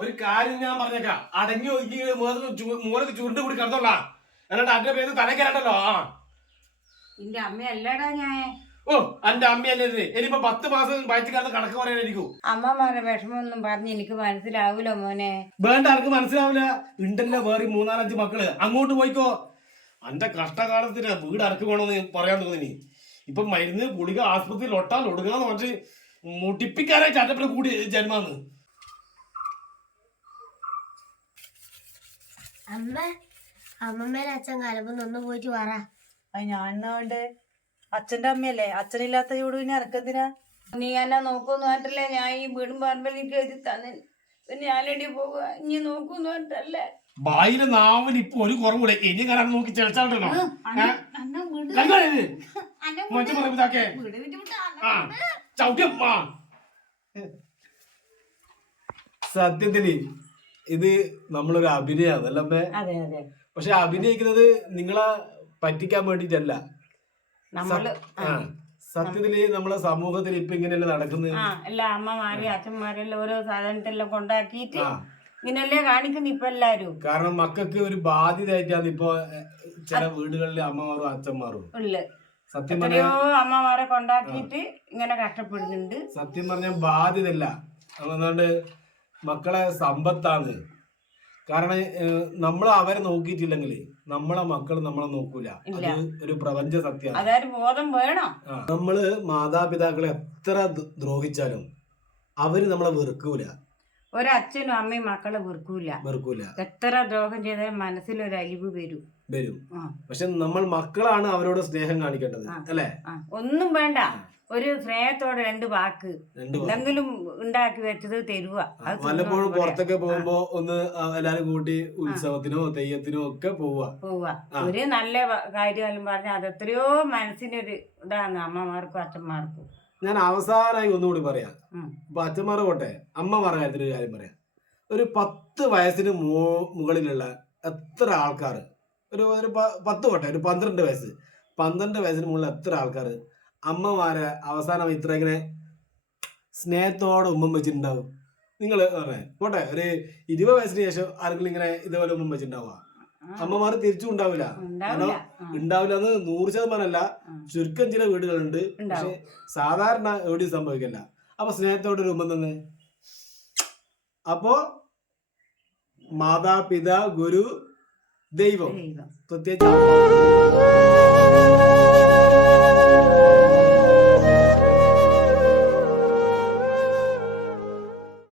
ഒരു കാര്യം ഞാൻ പറഞ്ഞേക്കാം. അടങ്ങി ഒതുക്കി മൂലക്ക് ചുരുണ്ട് കൂടി കിടന്നോളാ. എന്നിട്ട് അന്റെ പേര് തലക്കരണ്ടല്ലോ ആ. നിന്റെ അമ്മയല്ലടാ ഞാൻ. ഓ അന്റെ അമ്മയല്ലേ ഇനിയിപ്പോ പത്ത് മാസം വയറ്റിൽ കിടന്ന് കണക്ക് പറയാനായിരിക്കും. അമ്മമാരെ വിഷമൊന്നും പറഞ്ഞ് എനിക്ക് മനസ്സിലാവൂല മോനെ. വേണ്ട ആർക്ക് മനസ്സിലാവില്ല ഉണ്ടല്ലോ വേറെ മൂന്നാലഞ്ച് മക്കൾ. അങ്ങോട്ട് പോയിക്കോ. അന്റെ കഷ്ടകാലത്തിന് വീട് അറക്ക് വേണമെന്ന് പറയാൻ തോന്നി ഇപ്പൊ മരുന്ന് ഗുളിക ആസ്പത്രിയിൽ ഒട്ടാൽ ഒടുങ്ങാന്ന് പറഞ്ഞ് മുട്ടിപ്പിക്കാനായിട്ട് അന്റെ കൂടി ജന്മാന്ന്. അമ്മ അമ്മമ്മേനെ അച്ഛൻ കലമ്പുന്ന ഒന്ന് പോയിട്ട് പറ അത് ഞാൻ എന്നാണ്ട് അച്ഛന്റെ അമ്മയല്ലേ? അച്ഛനില്ലാത്ത ചൂട് പിന്നെ ഇറക്കത്തിനാ നീ എന്നെ നോക്കൂന്ന് പറഞ്ഞിട്ടല്ലേ ഞാൻ ഈ വീടും പറമ്പലിക്ക് എഴുതി തന്നെ. പിന്നെ ഞാനെടി പോകുക ഇനി നോക്കൂന്ന് പറഞ്ഞിട്ടല്ലേ? വായിലെ നാവിന് ഇപ്പൊ ഒരു കുറവില്ല ഇനി കാരണം നോക്കി ആ സത്യത്തിൽ ഇത് നമ്മളൊരു അഭിനയാണ് അല്ലമ്മേ അതെ അതെ. പക്ഷെ അഭിനയിക്കുന്നത് നിങ്ങളെ പറ്റിക്കാൻ വേണ്ടിട്ടല്ല നമ്മൾ സത്യത്തിൽ സത്യത്തിൽ നമ്മളെ സമൂഹത്തിൽ ഇപ്പൊ ഇങ്ങനെയല്ലേ നടക്കുന്നത് ആ എല്ലാ അമ്മമാരെയും അച്ഛന്മാരെല്ലാം ഓരോ സാധനത്തെല്ലാം കൊണ്ടാക്കിയിട്ട് ഇങ്ങനല്ലേ കാണിക്കുന്നു ഇപ്പൊ എല്ലാരും? കാരണം മക്കൾക്ക് ഒരു ബാധ്യതയായിട്ടാണ് ഇപ്പൊ ചില വീടുകളിലെ അമ്മമാരും അച്ഛന്മാരും. സത്യം അമ്മമാരെ കൊണ്ടാക്കിയിട്ട് ഇങ്ങനെ കഷ്ടപ്പെടുന്നുണ്ട്. സത്യം പറഞ്ഞ ബാധ്യതല്ല അതുകൊണ്ട് മക്കളെ സമ്പത്താണ്. കാരണം നമ്മൾ അവരെ നോക്കിയിട്ടില്ലെങ്കിൽ നമ്മളെ മക്കൾ നമ്മളെ നോക്കൂല. അത് ഒരു പ്രപഞ്ച സത്യമാണ് ബോധം വേണം. നമ്മൾ മാതാപിതാക്കളെ എത്ര ദ്രോഹിച്ചാലും അവർ നമ്മളെ വെറുക്കൂല. ഒരച്ഛനും അമ്മയും മക്കളെ വെറുക്കൂല. വെറുക്കൂല. എത്ര ദ്രോഹം ചെയ്താലും മനസ്സിലൊരു അലിവ് വരും. വരും. പക്ഷെ നമ്മൾ മക്കളാണ് അവരോട് സ്നേഹം കാണിക്കേണ്ടത് അല്ലെ? ഒന്നും വേണ്ട. ഒരു സ്നേഹത്തോടെ രണ്ട് വാക്ക്. എന്തെങ്കിലും ഉണ്ടാക്കി വെച്ചത് തരുക പലപ്പോഴും വല്ലപ്പോഴും പുറത്തൊക്കെ പോകുമ്പോ ഒന്ന് എല്ലാരും കൂട്ടി ഉത്സവത്തിനോ തെയ്യത്തിനോ ഒക്കെ പോവുക. പോവുക. ഒരു നല്ല കാര്യം പറഞ്ഞാൽ അത് എത്രയോ മനസ്സിനൊരു ഇതാണ് അമ്മമാർക്കും അച്ഛന്മാർക്കും. ഞാൻ അവസാനമായി ഒന്നുകൂടി പറയാം. ഇപ്പൊ അച്ഛന്മാർ പോട്ടെ അമ്മമാരുടെ കാര്യത്തിൽ ഒരു കാര്യം പറയാം. ഒരു പത്ത് വയസ്സിന് മോ മുകളിലുള്ള എത്ര ആൾക്കാർ ഒരു ഒരു പത്ത് പോട്ടെ ഒരു പന്ത്രണ്ട് വയസ്സ്. പന്ത്രണ്ട് വയസ്സിന് മുകളിൽ എത്ര ആൾക്കാർ അമ്മമാരെ അവസാനം ഇത്ര ഇങ്ങനെ സ്നേഹത്തോടെ ഉമ്മം വെച്ചിട്ടുണ്ടാവും. നിങ്ങൾ പറഞ്ഞേ. പോട്ടെ ഒരു ഇരുപത് വയസ്സിന് ശേഷം ആർക്കും ഇങ്ങനെ ഇതേപോലെ ഉമ്മം വെച്ചിട്ടുണ്ടാവുക? അമ്മമാർ തിരിച്ചും ഉണ്ടാവില്ല. കാരണം ഉണ്ടാവില്ല എന്ന് നൂറ് ശതമാനമല്ല. ചുരുക്കം ചില വീടുകളുണ്ട്. പക്ഷെ സാധാരണ എവിടെയും സംഭവിക്കില്ല. അപ്പൊ സ്നേഹത്തോടെ ഒരു ഉമ്മ തന്നെ. അപ്പോ മാതാപിതാ ഗുരു ദൈവം. പ്രത്യേകിച്ച്.